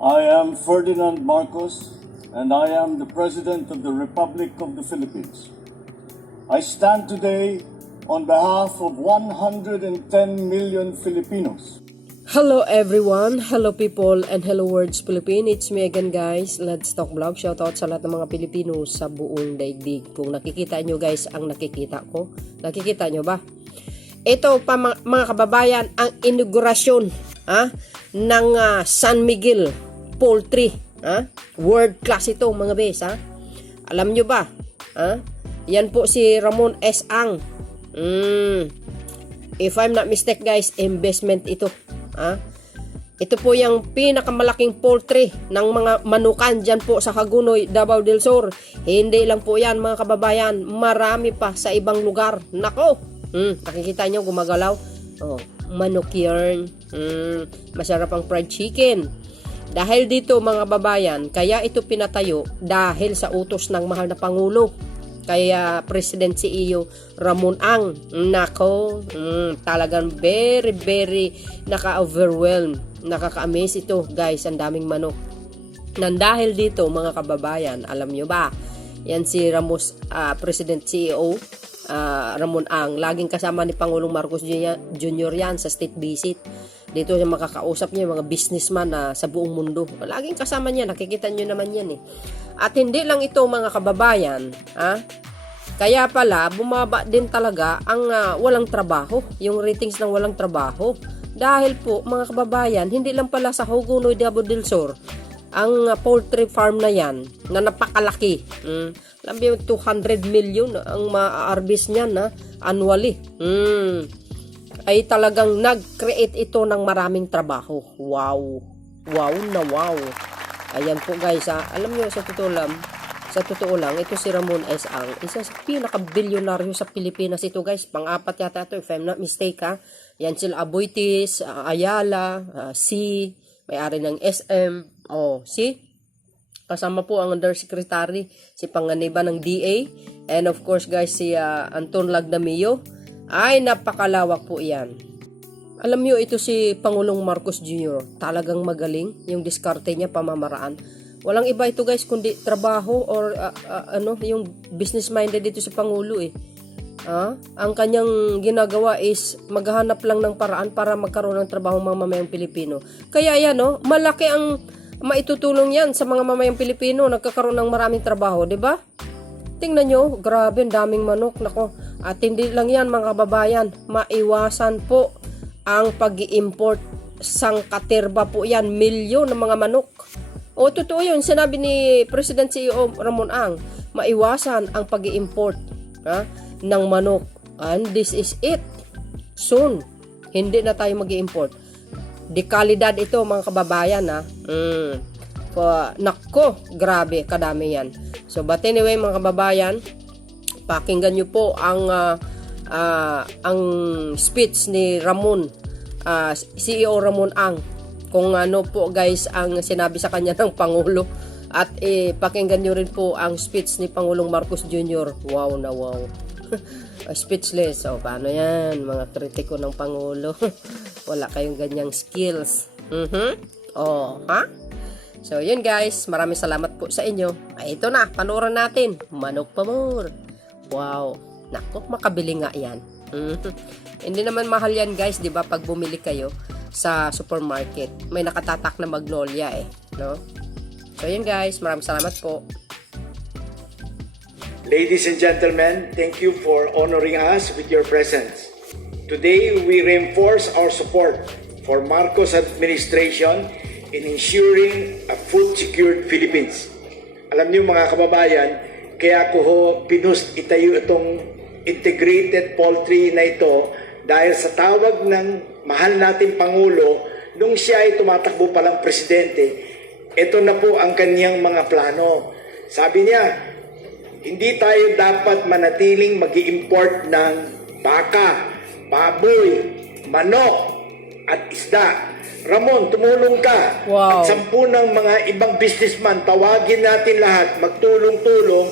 I am Ferdinand Marcos, and I am the President of the Republic of the Philippines. I stand today on behalf of 110 million Filipinos. Hello everyone, hello people, and hello words Philippine. It's me again guys, Let's Talk Vlog. Shoutout sa lahat ng mga Pilipino sa buong daigdig. Kung nakikita nyo guys ang nakikita ko, nakikita nyo ba? Ito pa mga kababayan, ang inaugurasyon ng San Miguel Poultry. World class ito mga bes. Alam nyo ba? Yan po si Ramon S. Ang. If I'm not mistaken guys, investment ito. Ito po yung pinakamalaking poultry ng mga manukan dyan po sa Hagunoy, Davao del Sur. Hindi lang po yan mga kababayan, marami pa sa ibang lugar. Nako, nakikita nyo gumagalaw. Manok yarn. Masarap ang fried chicken. Dahil dito mga kababayan, kaya ito pinatayo dahil sa utos ng mahal na Pangulo. Kaya President CEO Ramon Ang, nako, talagang very naka-overwhelm, nakaka-amaze ito guys, ang daming manok. Dahil dito mga kababayan, alam nyo ba, yan si President CEO Ramon Ang, laging kasama ni Pangulong Marcos Jr. yan sa state visit. Dito yung makakausap niya, mga businessman sa buong mundo. Laging kasama niya, nakikita nyo naman yan eh. At hindi lang ito mga kababayan, kaya pala bumaba din talaga ang walang trabaho, yung ratings ng walang trabaho. Dahil po mga kababayan, hindi lang pala sa Hagunoy, Davao del Sur, ang poultry farm na yan, na napakalaki. Alam mo yung 200 million ang ma-harvest niyan annually. Ay talagang nag-create ito ng maraming trabaho. Wow. Wow na wow. Ayan po guys, alam nyo sa totoo lang, ito si Ramon S. Ang, isa sa pinaka-bilyonaryo sa Pilipinas ito guys. Pang-apat yata ito if I'm not mistaken. Yan sila Aboitiz, Ayala, may-ari ng SM. Kasama po ang undersecretary, si Panganiba ng DA. And of course guys, si Anton Lagdamio. Ay, napakalawak po yan. Alam nyo, ito si Pangulong Marcos Jr. Talagang magaling yung diskarte niya, pamamaraan. Walang iba ito guys, kundi trabaho or yung business-minded dito si Pangulo eh. Ang kanyang ginagawa is maghahanap lang ng paraan para magkaroon ng trabaho mga mamayang Pilipino. Kaya yan, malaki ang maitutulong yan sa mga mamayang Pilipino, nagkakaroon ng maraming trabaho, di ba? Tingnan nyo, grabe, daming manok. Nako. At hindi lang yan mga kababayan, maiwasan po ang pag-i-import. Sangkaterba po yan, milyon ng mga manok. Totoo yun, sinabi ni President CEO Ramon Ang, maiwasan ang pag-i-import ng manok. And this is it. Soon, hindi na tayo mag-i-import. Di kalidad ito mga kababayan nako, grabe, kadami yan. So but anyway mga kababayan, pakinggan nyo po ang speech ni Ramon, CEO Ramon Ang, kung ano po guys ang sinabi sa kanya ng Pangulo. At pakinggan nyo rin po ang speech ni Pangulong Marcos Jr. Wow na wow. Speechless. Paano yan mga kritiko ng Pangulo? Wala kayong ganyang skills. So yun guys, maraming salamat po sa inyo. Ito na, panoorin natin. Manok pa more. Wow. Nako, makabili nga yan. Hindi naman mahal yan guys, di ba? Pag bumili kayo sa supermarket, may nakatatak na Magnolia no? So yun guys, maraming salamat po. Ladies and gentlemen, thank you for honoring us with your presence. Today, we reinforce our support for Marcos administration in ensuring a food-secured Philippines. Alam niyo mga kababayan, kaya ko itayo itong integrated poultry na ito dahil sa tawag ng mahal nating Pangulo nung siya ay tumatakbo palang presidente. Ito na po ang kanyang mga plano. Sabi niya, hindi tayo dapat manatiling mag-i-import ng baka, baboy, manok, at isda. Ramon, tumulong ka. Wow. At 10 ng mga ibang businessman, tawagin natin lahat, magtulong-tulong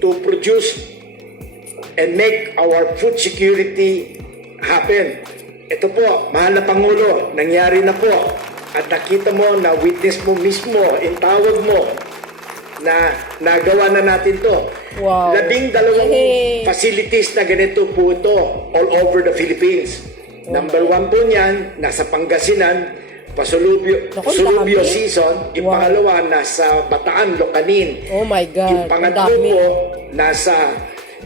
to produce and make our food security happen. Ito po, mahal na Pangulo, nangyari na po. at nakita mo, na witness mo mismo, in tawag mo, na nagawa na natin to. Wow. 12 Yay. facilities na ganito po ito all over the Philippines. Number 1 po niyan, nasa Pangasinan, Pasulubyo Naku, dami. season. Yung Wow. pangalawa, nasa Bataan, Locanin. Oh my God. Yung pangatlo Ang dami. po, nasa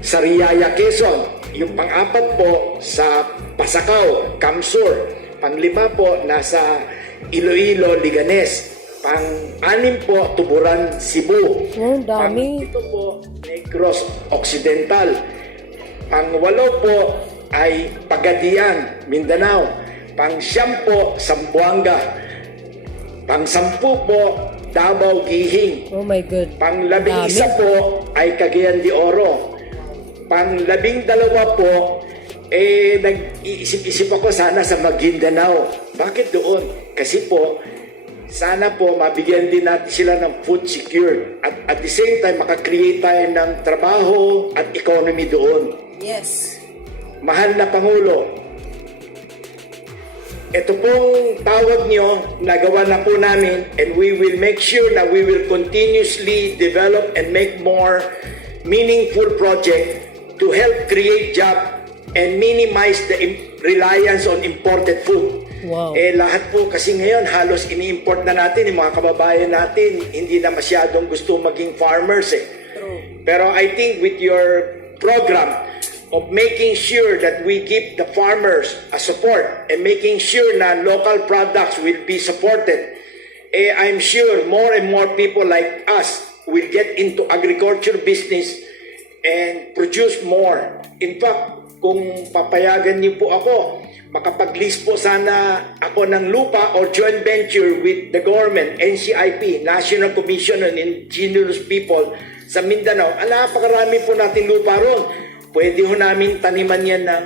Sariaya, Quezon. Yung pang-apat po, sa Pasakaw, Kamsur. Pang-5 po, nasa Iloilo, Liganes. Pang-6 po, Tuburan, Cebu. Oh, dami. Pang-7 po, Negros Occidental. Pang-8 po ay Pagadian, Mindanao. Pang-9 po, Zamboanga. Pang-10 po, Davao, Gihing. Oh my God. Pang-11 Dami. po ay Cagayan de Oro. Pang-12 po, nag-iisip-isip ako sana sa Maguindanao. Bakit doon? Kasi po, sana po mabigyan din natin sila ng food secured. At the same time, makakreate tayo ng trabaho at economy doon. Yes. Mahal na Pangulo, ito pong tawag nyo, nagawa na po namin, and we will make sure na we will continuously develop and make more meaningful project to help create job and minimize the reliance on imported food. Wow. Lahat po kasi ngayon halos ini-import na natin, yung mga kababayan natin hindi na masyadong gusto maging farmers True. Pero I think with your program of making sure that we give the farmers a support and making sure na local products will be supported, I'm sure more and more people like us will get into agriculture business and produce more. In fact, kung papayagan niyo po ako, makapag-list po sana ako ng lupa or joint venture with the government, NCIP, National Commission on Indigenous People sa Mindanao. Napakarami po natin lupa ron. Pwede ho namin taniman yan ng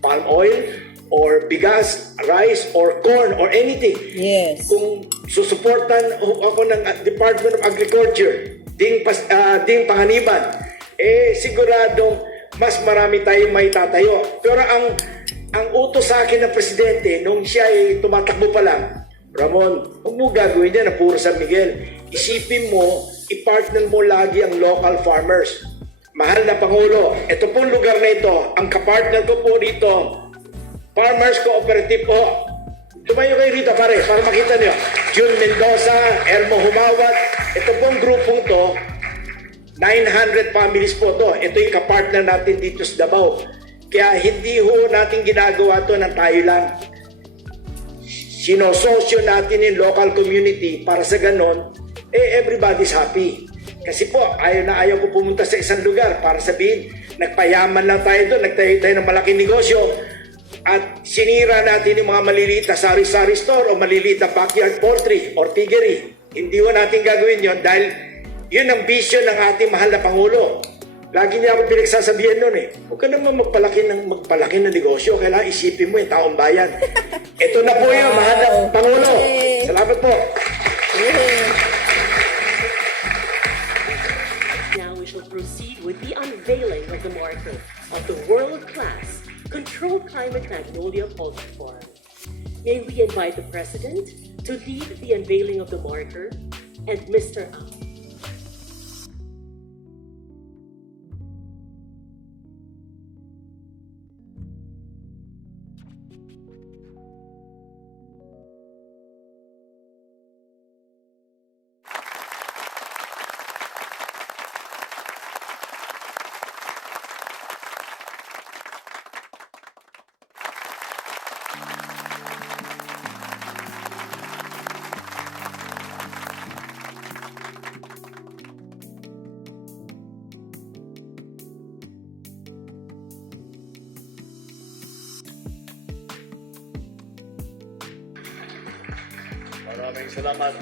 palm oil or bigas, rice, or corn, or anything. Yes. Kung susuportan ako ng Department of Agriculture, ding panganiban, siguradong mas marami tayong may tatayo. Pero ang utos sa akin ng presidente, nung siya ay tumatakbo pa lang, Ramon, huwag mo gagawin yan na puro San Miguel. Isipin mo, i-partner mo lagi ang local farmers. Mahal na Pangulo, ito pong lugar na ito, ang kapartner ko po dito, Farmers Cooperative po. Tumayo kayo rito pare, para makita nyo. June Mendoza, Elmo Humawat, ito pong grupong to, 900 families po to. Ito yung kapartner natin dito sa Davao. Kaya hindi ho natin ginagawa to ng tayo lang. Sinososyo natin yung local community para sa ganon, everybody's happy. Kasi po, ayaw ko pumunta sa isang lugar para sabihin, nagpayaman lang tayo doon, nagtayo tayo ng malaking negosyo, at sinira natin yung mga maliliit na sari-sari store o maliliit na backyard poultry or piggery. Hindi ho natin gagawin yon dahil yun ang vision ng ating mahal na Pangulo. Lagi niya ako pinagsasabihan noon huwag ka naman magpalaki ng negosyo, kailangan isipin mo yung taong bayan. Ito na po yun, mahal na Pangulo. Salamat po. Now we shall proceed with the unveiling of the marker of the world-class controlled climate magnolia poultry farm. May we invite the President to lead the unveiling of the marker and Mr. Ang. Maraming salamat,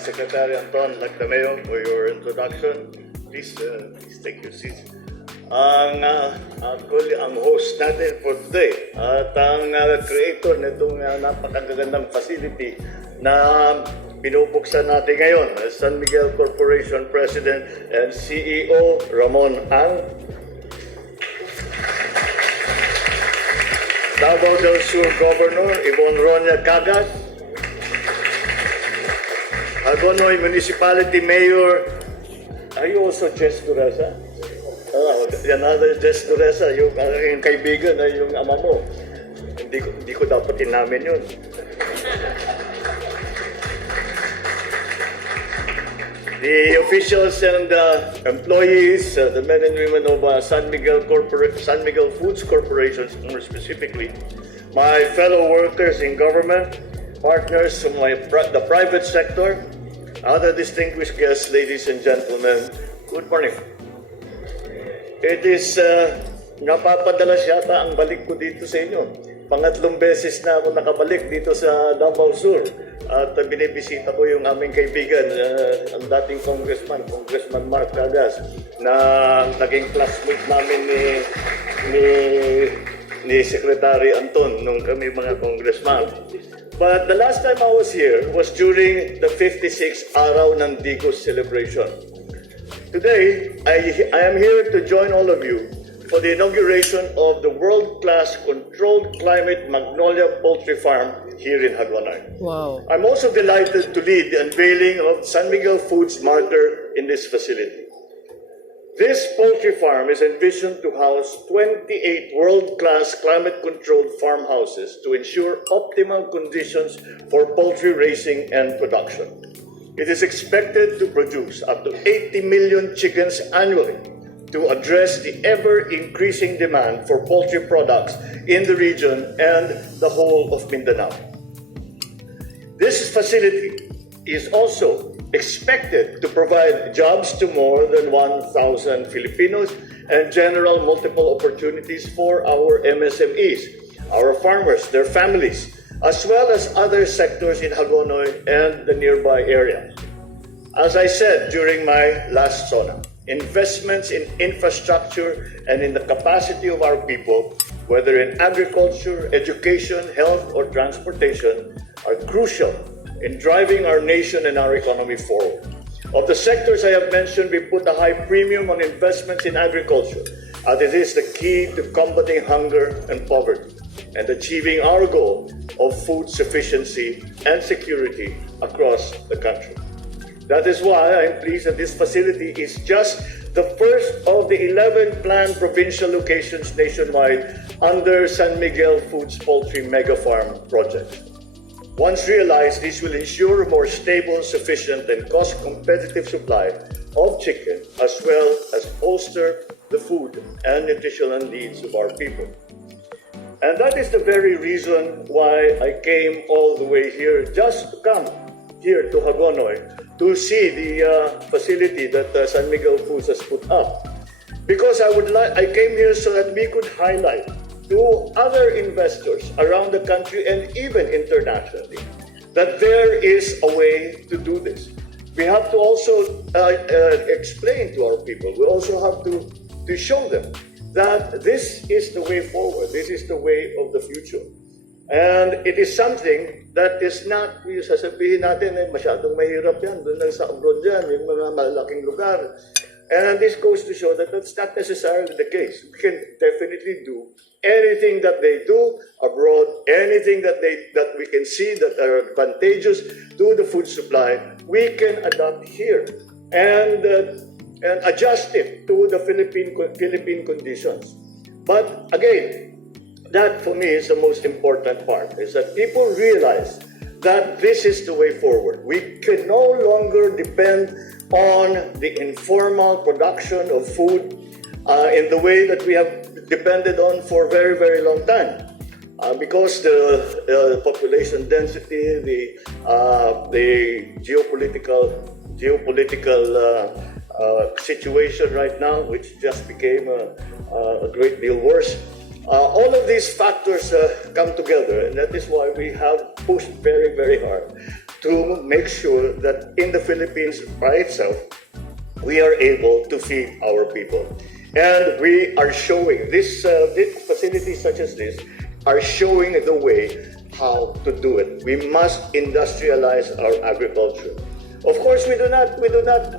Secretary Anton Lagdameo, for your introduction. Please take your seats. Actually, ang host natin for today at ang creator nitong napakagandang facility na binubuksan natin ngayon, San Miguel Corporation President and CEO Ramon Ang, Davao del Sur Governor Yvonne Ronya Cagas, Hagonoy Municipality Mayor, are you also Jess Dureza? Another Jess Dureza, yung aking kaibigan na yung ama mo. Hindi ko dapat inamin yun. The officials and employees, the men and women of San Miguel Foods Corporation, more specifically, my fellow workers in government, partners from the private sector, other distinguished guests, ladies and gentlemen, good morning. It is napapadalas yata ang balik ko dito sa inyo. Pangatlong beses na ako nakabalik dito sa Davao Sur at binibisita ko yung aming kaibigan, ang dating Congressman Mark Cagas, na naging classmate namin ni Secretary Anton nung kami mga congressman. But the last time I was here was during the 56th Araw ng Digos celebration. Today, I am here to join all of you for the inauguration of the world-class controlled climate Magnolia Poultry Farm here in Haguanay. Wow. I'm also delighted to lead the unveiling of San Miguel Foods marker in this facility. This poultry farm is envisioned to house 28 world-class climate-controlled farmhouses to ensure optimal conditions for poultry raising and production. It is expected to produce up to 80 million chickens annually to address the ever-increasing demand for poultry products in the region and the whole of Mindanao. This facility is also expected to provide jobs to more than 1,000 Filipinos and generate multiple opportunities for our MSMEs, our farmers, their families, as well as other sectors in Hagonoy and the nearby area. As I said during my last SONA, investments in infrastructure and in the capacity of our people, whether in agriculture, education, health, or transportation, are crucial in driving our nation and our economy forward. Of the sectors I have mentioned, we put a high premium on investments in agriculture, as it is the key to combating hunger and poverty and achieving our goal of food sufficiency and security across the country. That is why I am pleased that this facility is just the first of the 11 planned provincial locations nationwide under San Miguel Foods Poultry Mega Farm project. Once realized, this will ensure a more stable, sufficient, and cost-competitive supply of chicken, as well as bolster the food and nutritional needs of our people. And that is the very reason why I came all the way here, just to come here to Hagonoy to see the facility that San Miguel Foods has put up. Because I came here so that we could highlight to other investors around the country and even internationally that there is a way to do this. We have to also explain to our people, we also have to show them that this is the way forward, this is the way of the future. And it is something that is not, sasabihin natin, masyadong mahirap yan, doon lang sa abroad yan, yung mga malaking lugar. And this goes to show that that's not necessarily the case. We can definitely do anything that they do abroad, anything that we can see that are advantageous to the food supply, we can adapt here and adjust it to the Philippine conditions. But again, that for me is the most important part, is that people realize that this is the way forward. We can no longer depend on the informal production of food in the way that we have depended on for a very, very long time. Because the population density, the geopolitical situation right now, which just became a great deal worse, all of these factors come together, and that is why we have pushed very, very hard to make sure that in the Philippines by itself, we are able to feed our people. And we are showing, this facilities such as this are showing the way how to do it. We must industrialize our agriculture. Of course, we do not prevent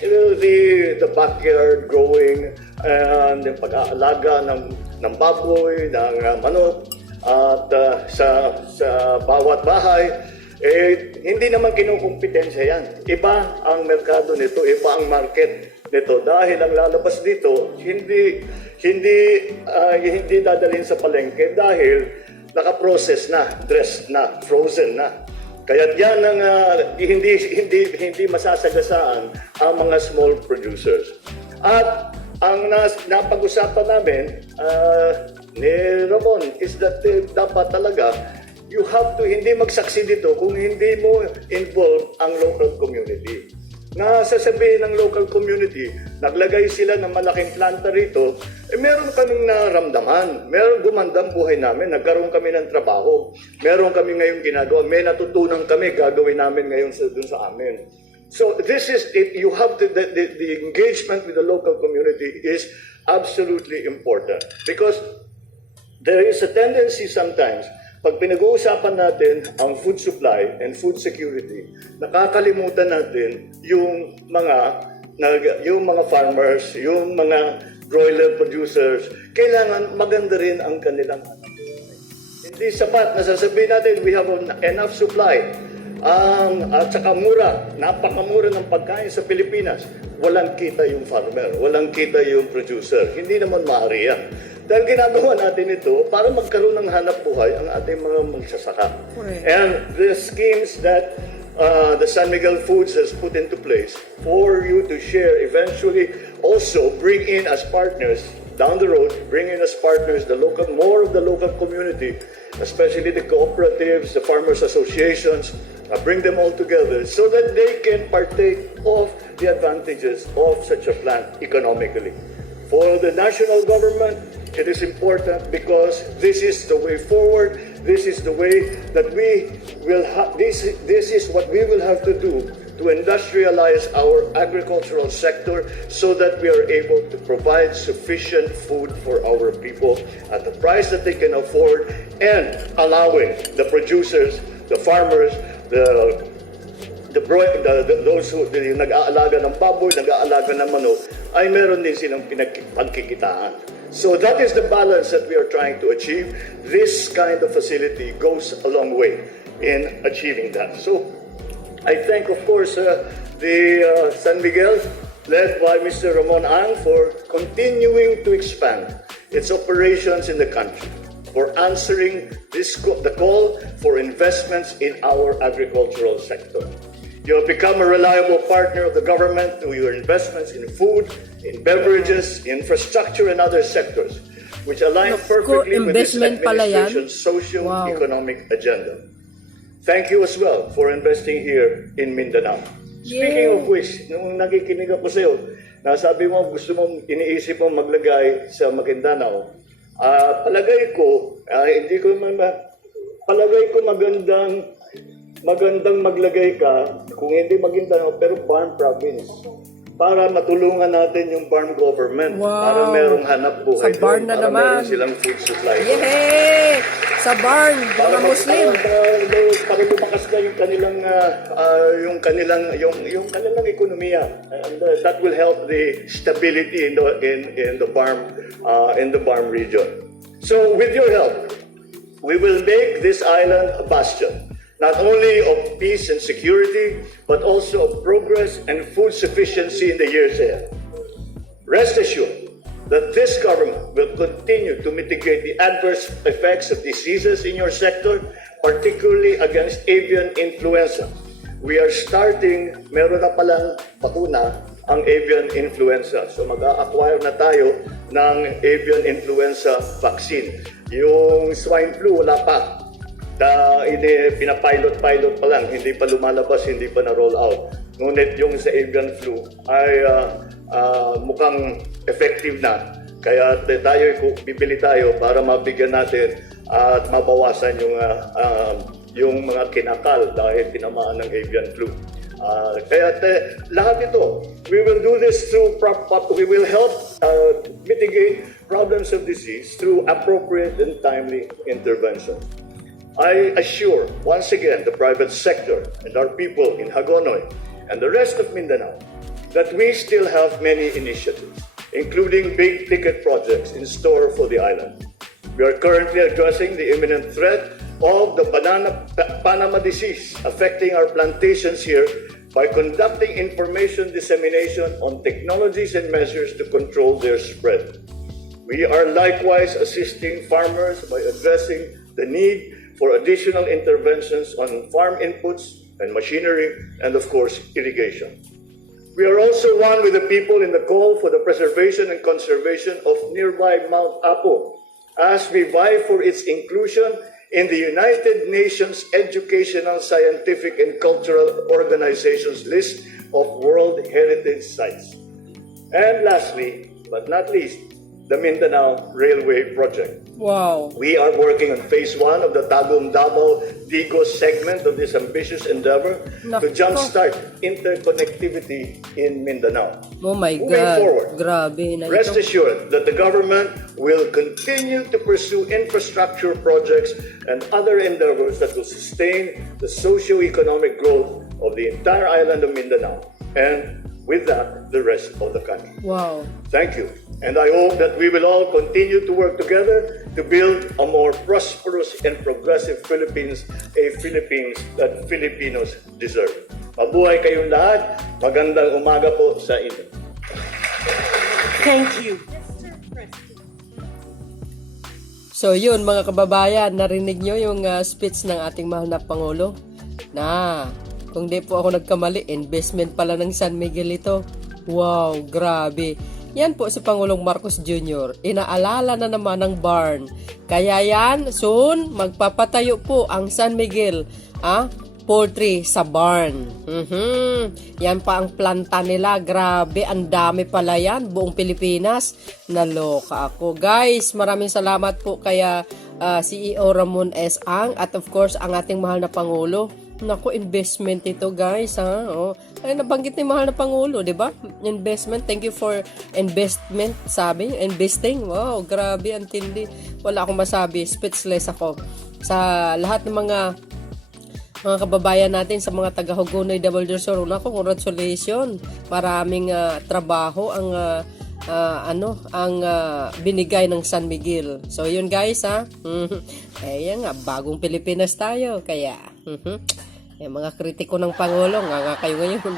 the backyard growing and yung pag-aalaga ng baboy, ng manok. at sa bawat bahay, hindi naman kinukumpetensya yan. Iba ang merkado nito, iba ang market nito. Dahil ang lalabas dito, hindi dadalhin sa palengke dahil naka-process na, dressed na, frozen na. Kaya yan ang hindi masasagasaan ang mga small producers. At ang napag-usapan namin ni Ramon is that dapat talaga you have to hindi mag-succeed dito kung hindi mo involve ang local community. Sasabihin ng local community, naglagay sila ng malaking planta rito, meron kaming naramdaman, meron gumandang buhay namin, nagkaroon kami ng trabaho, meron kami ngayong ginagawa, may natutunan kami, gagawin namin ngayon dun sa amin. So this is it. You have to, the engagement with the local community is absolutely important because there is a tendency sometimes pag pinag-uusapan natin ang food supply and food security, nakakalimutan natin yung mga farmers, yung mga broiler producers, kailangan maganda rin ang kanilang hanap buhay. Hindi sapat na sasabihin natin we have enough supply. At saka mura, napakamura ng pagkain sa Pilipinas. Walang kita yung farmer, walang kita yung producer. Hindi naman maaari yan. Dahil ginagawa natin ito para magkaroon ng hanap buhay ang ating mga magsasaka. And the schemes that the San Miguel Foods has put into place for you to share eventually also bring in as partners down the road, bring in as partners more of the local community, especially the cooperatives, the farmers associations, bring them all together so that they can partake of the advantages of such a plant economically. For the national government, it is important because this is the way forward. This is the way that we will this is what we will have to do to industrialize our agricultural sector so that we are able to provide sufficient food for our people at the price that they can afford and allowing the producers, the farmers, those who nag-aalaga ng baboy, nag-aalaga ng manok, ay meron din silang pagkikitaan. So that is the balance that we are trying to achieve. This kind of facility goes a long way in achieving that. So I thank, of course, the San Miguel, led by Mr. Ramon Ang, for continuing to expand its operations in the country, for answering the call for investments in our agricultural sector. You have become a reliable partner of the government through your investments in food, in beverages, infrastructure, and other sectors, which align perfectly with this administration's socio-economic agenda. Thank you as well for investing here in Mindanao. Speaking of which, nung nakikinig ako sa iyo, nasabi mo gusto mong iniisip mong maglagay sa Maguindanao, palagay ko magandang maglagay ka, kung hindi Maguindanao, pero Barm Province. Para matulungan natin yung Barm government. Para merong hanap buhay. Sa Barm na naman. Meron silang food supply. Yehey! Sa Barm, mga Muslim. Para lumakas na yung kanilang ekonomiya. And that will help the stability in the Barm region. So with your help, we will make this island a bastion, not only of peace and security, but also of progress and food sufficiency in the years ahead. Rest assured that this government will continue to mitigate the adverse effects of diseases in your sector, particularly against avian influenza. We are starting, meron na palang bakuna ang avian influenza. So mag-a-acquire na tayo ng avian influenza vaccine. Yung swine flu, wala pa. Pinapilot pa lang, hindi pa lumalabas, hindi pa na-roll out. Ngunit yung sa avian flu ay mukhang effective na. Kaya bibili tayo para mabigyan natin at mabawasan yung mga kinakal dahil tinamaan ng avian flu. Kaya lahat ito, we will do this through, we will help mitigate problems of disease through appropriate and timely intervention. I assure, once again, the private sector and our people in Hagonoy and the rest of Mindanao that we still have many initiatives, including big-ticket projects in store for the island. We are currently addressing the imminent threat of the Panama disease affecting our plantations here by conducting information dissemination on technologies and measures to control their spread. We are likewise assisting farmers by addressing the need for additional interventions on farm inputs and machinery and, of course, irrigation. We are also one with the people in the call for the preservation and conservation of nearby Mount Apo as we vie for its inclusion in the United Nations Educational, Scientific, and Cultural Organization's list of World Heritage Sites. And lastly, but not least, the Mindanao Railway Project. Wow. We are working on phase 1 of the Tagum-Davao-Digos segment of this ambitious endeavor to jumpstart interconnectivity in Mindanao. Oh my Moving God. forward, Grabe na rest ito. assured that the government will continue to pursue infrastructure projects and other endeavors that will sustain the socio-economic growth of the entire island of Mindanao and, with that, the rest of the country. Wow. Thank you. And I hope that we will all continue to work together to build a more prosperous and progressive Philippines, a Philippines that Filipinos deserve. Mabuhay kayong lahat. Magandang umaga po sa inyo. Thank you. So yun mga kababayan, narinig nyo yung speech ng ating mahal na Pangulo? Na, kung di po ako nagkamali, investment pala ng San Miguel ito. Wow, grabe. Yan po si Pangulong Marcos Jr. Inaalala na naman ng barn. Kaya yan, soon, magpapatayo po ang San Miguel, poultry sa barn. Yan pa ang planta nila. Grabe, ang dami pala yan. Buong Pilipinas. Naloka ako. Guys, maraming salamat po kaya CEO Ramon S. Ang at of course, ang ating mahal na Pangulo. Naku, investment ito guys, ha? Oh. Ay, nabanggit ni mahal na Pangulo, di ba? Investment, thank you for investment, sabi, investing. Wow, grabe, ang tindi. Wala akong masabi, speechless ako. Sa lahat ng mga kababayan natin, sa mga taga-Hugonoy Double Del Sur, naku, congratulations. Maraming trabaho ang binigay ng San Miguel. So, yun guys, ha? Ayan nga, bagong Pilipinas tayo. Kaya, yung mga kritiko ng Pangulo, nga kayo ngayon.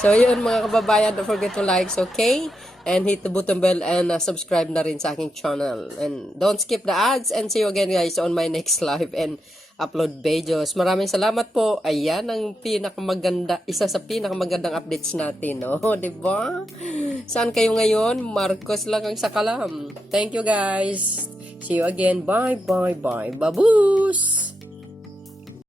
So, yun mga kababayan, don't forget to like, okay? And hit the button bell and subscribe na rin sa aking channel. And don't skip the ads and see you again guys on my next live and upload videos. Maraming salamat po. Ayan ang isa sa pinakamagandang updates natin, no? Diba? Saan kayo ngayon? Marcos lang ang sakalam. Thank you guys. See you again. Bye, bye, bye. Baboos!